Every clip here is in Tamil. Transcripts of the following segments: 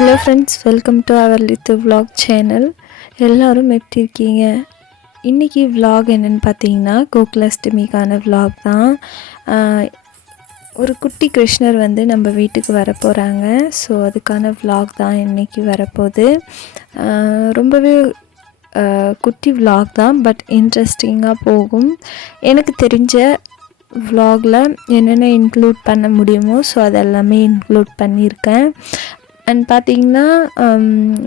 Hello friends, welcome to our Lithu vlog channel. எல்லோரும் எப்படி இருக்கீங்க? இன்றைக்கி விலாக் என்னென்னு பார்த்தீங்கன்னா கோகுலாஷ்டமிக்கான விலாக் தான். ஒரு குட்டி கிருஷ்ணர் வந்து நம்ம வீட்டுக்கு வர போகிறாங்க. ஸோ அதுக்கான விலாக் தான் இன்றைக்கி வரப்போகுது. ரொம்பவே குட்டி விலாக் தான், பட் இன்ட்ரெஸ்டிங்காக போகும். எனக்கு தெரிஞ்ச விலாகில் என்னென்ன இன்க்ளூட் பண்ண முடியுமோ ஸோ அதெல்லாமே இன்க்ளூட் பண்ணியிருக்கேன். அண்ட் பார்த்திங்கன்னா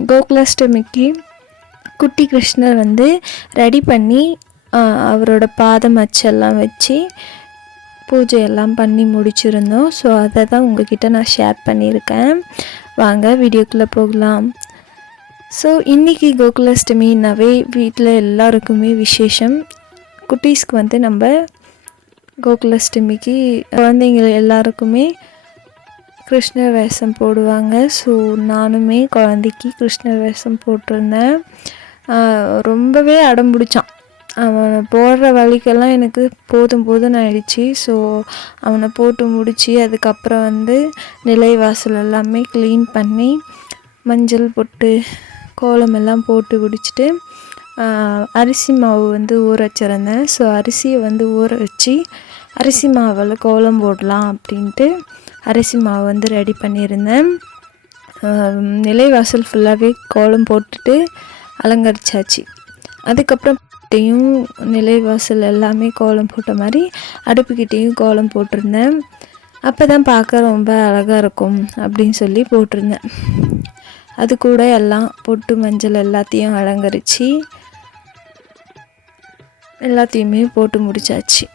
கோகுலாஷ்டமிக்கு குட்டி கிருஷ்ணர் வந்து ரெடி பண்ணி அவரோட பாதம் அச்செல்லாம் வச்சு பூஜையெல்லாம் பண்ணி முடிச்சிருந்தோம். ஸோ அதை தான் உங்கள்கிட்ட நான் ஷேர் பண்ணியிருக்கேன். வாங்க வீடியோக்குள்ளே போகலாம். ஸோ இன்றைக்கி கோகுலாஷ்டமின்னாவே வீட்டில் எல்லாருக்குமே விசேஷம். குட்டீஸ்க்கு வந்து நம்ம கோகுலாஷ்டமிக்கு குழந்தைங்க எல்லாருக்குமே கிருஷ்ணர் வேஷம் போடுவாங்க. ஸோ நானுமே குழந்தைக்கு கிருஷ்ணர் வேஷம் போட்டிருந்தேன். ரொம்பவே அடம் பிடிச்சான். அவனை போடுற வழிக்கெல்லாம் எனக்கு போதும் ஆயிடுச்சு. ஸோ அவனை போட்டு முடித்து அதுக்கப்புறம் வந்து நிலைவாசல் எல்லாமே க்ளீன் பண்ணி மஞ்சள் போட்டு கோலம் எல்லாம் போட்டு முடிச்சுட்டு அரிசி மாவு வந்து ஊற வச்சுருந்தேன். ஸோ அரிசியை வந்து ஊற வச்சு அரிசி மாவில் கோலம் போடலாம் அப்படின்ட்டு அரிசி மாவு வந்து ரெடி பண்ணியிருந்தேன். நிலைவாசல் ஃபுல்லாகவே கோலம் போட்டுட்டு அலங்கரிச்சாச்சு. அதுக்கப்புறம் நிலைவாசல் எல்லாமே கோலம் போட்ட மாதிரி அடுப்புக்கிட்டேயும் கோலம் போட்டிருந்தேன். அப்போ தான் பார்க்க ரொம்ப அழகாக இருக்கும் அப்படின்னு சொல்லி போட்டிருந்தேன். அது கூட எல்லாம் பொட்டு மஞ்சள் எல்லாத்தையும் அலங்கரித்து எல்லாத்தையுமே போட்டு முடிச்சாச்சு.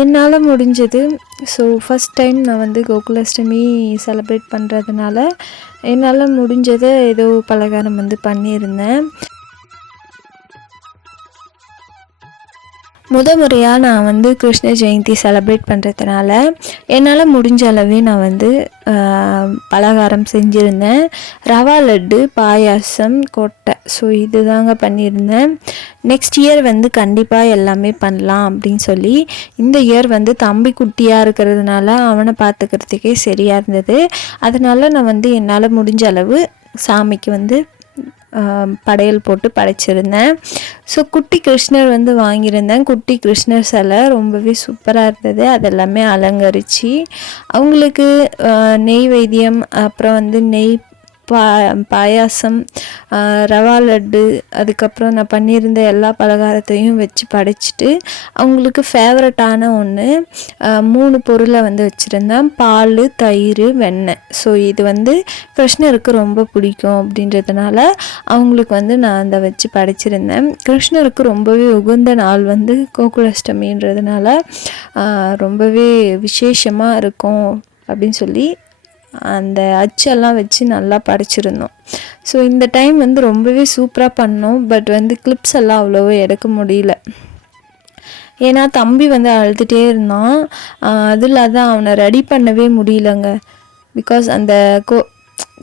என்னால் முடிஞ்சது. ஸோ ஃபஸ்ட் டைம் நான் வந்து கோகுலாஷ்டமி செலிப்ரேட் பண்ணுறதுனால என்னால் முடிஞ்சதை ஏதோ பலகாரம் வந்து பண்ணியிருந்தேன். முறையாக நான் வந்து கிருஷ்ண ஜெயந்தி செலிப்ரேட் பண்ணுறதுனால என்னால் முடிஞ்ச அளவே நான் வந்து பலகாரம் செஞ்சுருந்தேன். ரவா லட்டு, பாயாசம், கொட்டை, ஸோ இது தாங்க பண்ணியிருந்தேன். நெக்ஸ்ட் இயர் வந்து கண்டிப்பாக எல்லாமே பண்ணலாம் அப்படின்னு சொல்லி இந்த இயர் வந்து தம்பி குட்டியாக இருக்கிறதுனால அவனை பார்த்துக்கிறதுக்கே சரியாக இருந்தது. அதனால் நான் வந்து என்னால் முடிஞ்ச அளவு சாமிக்கு வந்து படையல் போட்டு படைச்சிருந்தேன். ஸோ குட்டி கிருஷ்ணர் வந்து வாங்கியிருந்தேன். குட்டி கிருஷ்ணர் சிலை ரொம்பவே சூப்பராக இருந்தது. அதெல்லாமே அலங்கரித்து அவங்களுக்கு நெய்வேத்தியம், அப்புறம் வந்து நெய் பாயாசம், ரவா லட்டு, அதுக்கப்புறம் நான் பண்ணியிருந்த எல்லா பலகாரத்தையும் வச்சு படைச்சிட்டு அவங்களுக்கு ஃபேவரட்டான ஒன்று 3 பொருளை வந்து வச்சுருந்தேன். பால், தயிர், வெண்ணெய். ஸோ இது வந்து கிருஷ்ணருக்கு ரொம்ப பிடிக்கும் அப்படின்றதுனால அவங்களுக்கு வந்து நான் அதை வச்சு படைச்சிருந்தேன். கிருஷ்ணருக்கு ரொம்பவே உகந்த நாள் வந்து கோகுலாஷ்டமின்றதுனால ரொம்பவே விசேஷமாக இருக்கும் அப்படின்னு சொல்லி அந்த அச்செல்லாம் வச்சு நல்லா படைச்சிருந்தோம். ஸோ இந்த டைம் வந்து ரொம்பவே சூப்பராக பண்ணோம். பட் வந்து கிளிப்ஸ் எல்லாம் அவ்வளோவா எடுக்க முடியல. ஏன்னா தம்பி வந்து அழுதுகிட்டே இருந்தான். அது இல்லாத அவனை ரெடி பண்ணவே முடியலங்க. பிகாஸ் அந்த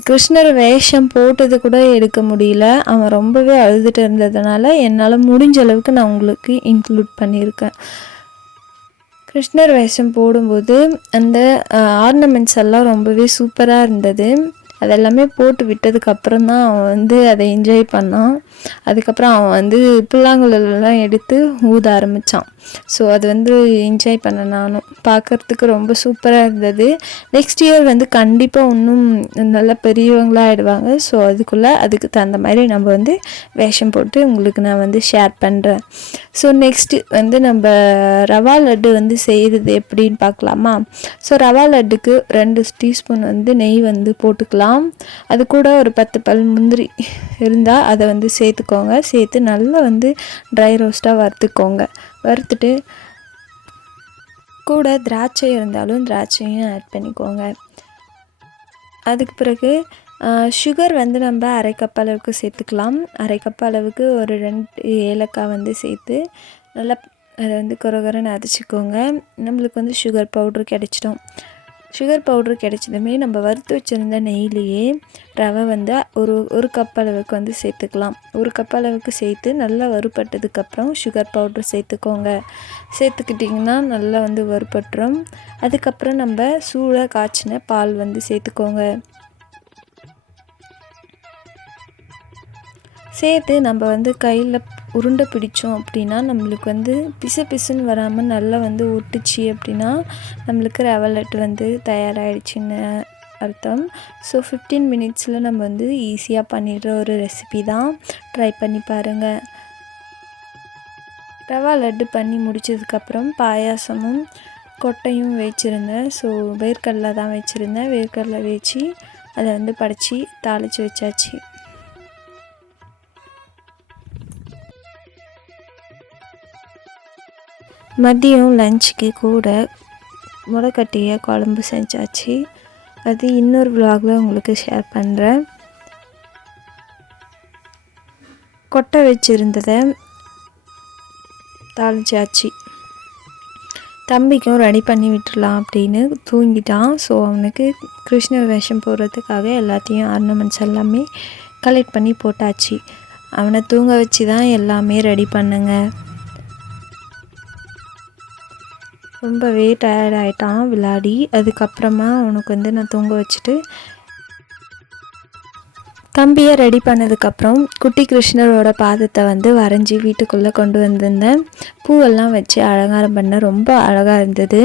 கிருஷ்ணர் வேஷம் போட்டது கூட எடுக்க முடியல. அவன் ரொம்பவே அழுதுகிட்டு இருந்ததுனால என்னால் முடிஞ்ச அளவுக்கு நான் உங்களுக்கு இன்க்ளூட் பண்ணியிருக்கேன். கிருஷ்ணர் வேஷம் போடும்போது அந்த ஆர்னமெண்ட்ஸ் எல்லாம் ரொம்பவே சூப்பராக இருந்தது. அதெல்லாமே போட்டு விட்டதுக்கப்புறம் தான் அவன் வந்து அதை என்ஜாய் பண்ணான். அதுக்கப்புறம் அவன் வந்து புல்லாங்குழலாம் எடுத்து ஊத ஆரம்பித்தான். ஸோ அது வந்து என்ஜாய் பண்ண நானும் பார்க்குறதுக்கு ரொம்ப சூப்பராக இருந்தது. நெக்ஸ்ட் இயர் வந்து கண்டிப்பாக இன்னும் நல்லா பெரியவங்களாக ஆகிடுவாங்க. ஸோ அதுக்கு தகுந்த மாதிரி நம்ம வந்து வேஷம் போட்டு உங்களுக்கு நான் வந்து ஷேர் பண்ணுறேன். ஸோ நெக்ஸ்ட்டு வந்து நம்ம ரவா லட்டு வந்து செய்கிறது எப்படின்னு பார்க்கலாமா? ஸோ ரவா லட்டுக்கு 2 டீஸ்பூன் வந்து நெய் வந்து போட்டுக்கலாம். அது கூட ஒரு 10 பல் முந்திரி இருந்தால் அதை வந்து சேர்த்துக்கோங்க. சேர்த்து நல்லா வந்து ட்ரை ரோஸ்ட்டாக வறுத்துக்கோங்க. வறுத்துட்டு கூட திராட்சை இருந்தாலும் திராட்சையும் ஆட் பண்ணிக்கோங்க. அதுக்கு பிறகு சுகர் வந்து நம்ம 1/2 கப் அளவுக்கு சேர்த்துக்கலாம். 1/2 கப் அளவுக்கு ஒரு 2 ஏலக்காய் வந்து சேர்த்து நல்லா அதை வந்து கொரகொரன்னு அரைச்சிக்கோங்க. நம்மளுக்கு வந்து சுகர் பவுட்ரு கிடச்சிடும். சுகர் பவுட்ரு கிடைச்சதுமே நம்ம வறுத்து வச்சுருந்த நெய்லேயே ரவை வந்து ஒரு கப் அளவுக்கு வந்து சேர்த்துக்கலாம். ஒரு கப் அளவுக்கு சேர்த்து நல்லா வறுபட்டதுக்கப்புறம் சுகர் பவுட்ரு சேர்த்துக்கோங்க. சேர்த்துக்கிட்டிங்கன்னா நல்லா வந்து வறுபட்டுரும். அதுக்கப்புறம் நம்ம சூடாக காய்ச்சின பால் வந்து சேர்த்துக்கோங்க. சேர்த்து நம்ம வந்து கையில் உருண்டை பிடிச்சோம் அப்படின்னா நம்மளுக்கு வந்து பிசு பிசுன்னு வராமல் நல்லா வந்து ஒட்டுச்சு அப்படின்னா நம்மளுக்கு ரவை லட்டு வந்து தயாராகிடுச்சின்னு அர்த்தம். ஸோ 15 மினிட்ஸில் நம்ம வந்து ஈஸியாக பண்ணிடுற ஒரு ரெசிபி தான். ட்ரை பண்ணி பாருங்கள். ரவா லட்டு பண்ணி முடித்ததுக்கப்புறம் பாயாசமும் கொட்டையும் வச்சுருந்தேன். ஸோ வேர்க்கடலை தான் வச்சுருந்தேன். வேர்க்கடலை வச்சு அதை வந்து படைச்சி தாளித்து வச்சாச்சு. மதியம் லஞ்சுக்கு கூட முளைக்கட்டிய குழம்பு செஞ்சாச்சு. அது இன்னொரு விலாகில் உங்களுக்கு ஷேர் பண்ணுறேன். கொட்டை வச்சுருந்ததை தாளிச்சாச்சு. தம்பிக்கும் ரெடி பண்ணி விட்டுடலாம் அப்படின்னு தூங்கிட்டான். ஸோ அவனுக்கு கிருஷ்ணர் வேஷம் போடுறதுக்காக எல்லாத்தையும் ஆர்னமெண்ட்ஸ் எல்லாமே கலெக்ட் பண்ணி போட்டாச்சு. அவனை தூங்க வச்சு தான் எல்லாமே ரெடி பண்ணுங்க. ரொம்பவே டயர்ட் ஆகிட்டான் விளையாடி. அதுக்கப்புறமா அவனுக்கு வந்து நான் தூங்க வச்சுட்டு தம்பியை ரெடி பண்ணதுக்கப்புறம் குட்டி கிருஷ்ணரோட பாதத்தை வந்து வரைஞ்சி வீட்டுக்குள்ளே கொண்டு வந்திருந்தேன். பூவெல்லாம் வச்சு அலங்காரம் பண்ண ரொம்ப அழகாக இருந்தது.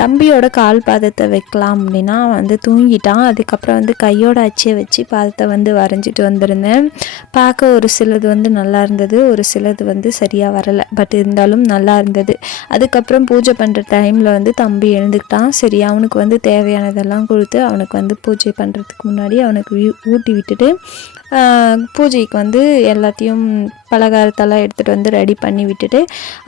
தம்பியோட கால் பாதத்தை வைக்கலாம் அப்படின்னா அவன் வந்து தூங்கிட்டான். அதுக்கப்புறம் வந்து கையோட அச்சியை வச்சு பாதத்தை வந்து வரைஞ்சிட்டு வந்திருந்தேன். பார்க்க ஒரு சிலது வந்து நல்லா இருந்தது, ஒரு சிலது வந்து சரியாக வரலை. பட் இருந்தாலும் நல்லா இருந்தது. அதுக்கப்புறம் பூஜை பண்ணுற டைமில் வந்து தம்பி எழுந்துக்கிட்டான். சரி அவனுக்கு வந்து தேவையானதெல்லாம் கொடுத்து அவனுக்கு வந்து பூஜை பண்ணுறதுக்கு முன்னாடி அவனுக்கு ஊட்டி விட்டுட்டு பூஜைக்கு வந்து எல்லாத்தையும் பலகாரத்தெல்லாம் எடுத்துகிட்டு வந்து ரெடி பண்ணி விட்டுட்டு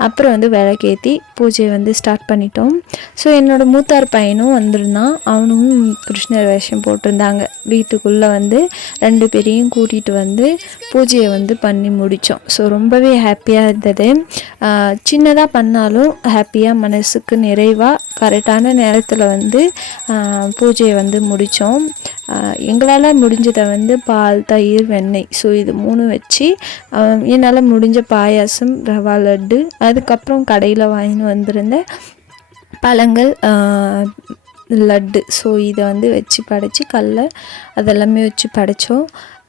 அப்புறம் வந்து விளக்கேற்றி பூஜையை வந்து ஸ்டார்ட் பண்ணிட்டோம். ஸோ என்னோடய மூத்தார் பையனும் வந்திருந்தான். அவனும் கிருஷ்ணர் வேஷம் போட்டிருந்தாங்க. வீட்டுக்குள்ளே வந்து 2 பேரையும் கூட்டிகிட்டு வந்து பூஜையை வந்து பண்ணி முடித்தோம். ஸோ ரொம்பவே ஹாப்பியாக இருந்தது. சின்னதாக பண்ணாலும் ஹாப்பியாக மனசுக்கு நிறைவாக கரெக்டான நேரத்தில் வந்து பூஜையை வந்து முடித்தோம். எங்களால் முடிஞ்சதை வந்து பால், தயிர், வெண்ணெய், ஸோ இது 3 வச்சு என்னால் முடிஞ்ச பாயாசம், ரவா லட்டு, அதுக்கப்புறம் கடையில் வாங்கின்னு வந்திருந்த பழங்கள், லட்டு, ஸோ இதை வந்து வச்சு படைச்சி அதெல்லாமே வச்சு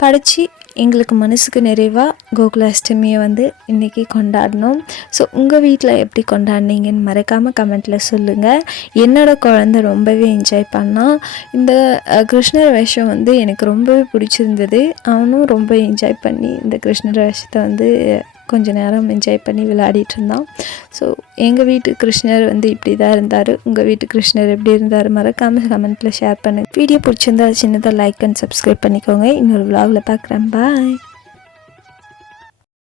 படைச்சி எங்களுக்கு மனசுக்கு நிறைவாக கோகுலாஷ்டமியை வந்து இன்றைக்கி கொண்டாடினோம். ஸோ உங்கள் வீட்டில் எப்படி கொண்டாடினீங்கன்னு மறக்காமல் கமெண்ட்டில் சொல்லுங்கள். என்னோடய குழந்தை ரொம்பவே என்ஜாய் பண்ணான். இந்த கிருஷ்ணர் வேஷம் வந்து எனக்கு ரொம்பவே பிடிச்சிருந்தது. அவனும் ரொம்ப என்ஜாய் பண்ணி இந்த கிருஷ்ணர் வேஷத்தை வந்து கொஞ்சம் நேரம் என்ஜாய் பண்ணி விளையாடிட்டு இருந்தான். ஸோ எங்கள் வீட்டு கிருஷ்ணர் வந்து இப்படி தான் இருந்தார். உங்கள் வீட்டு கிருஷ்ணர் எப்படி இருந்தார் மறக்காமல் கமெண்ட்டில் ஷேர் பண்ணுங்கள். வீடியோ பிடிச்சிருந்தா சின்னதாக லைக் அண்ட் சப்ஸ்கிரைப் பண்ணிக்கோங்க. இன்னொரு விலாகில் பார்க்குறேன். பாய்.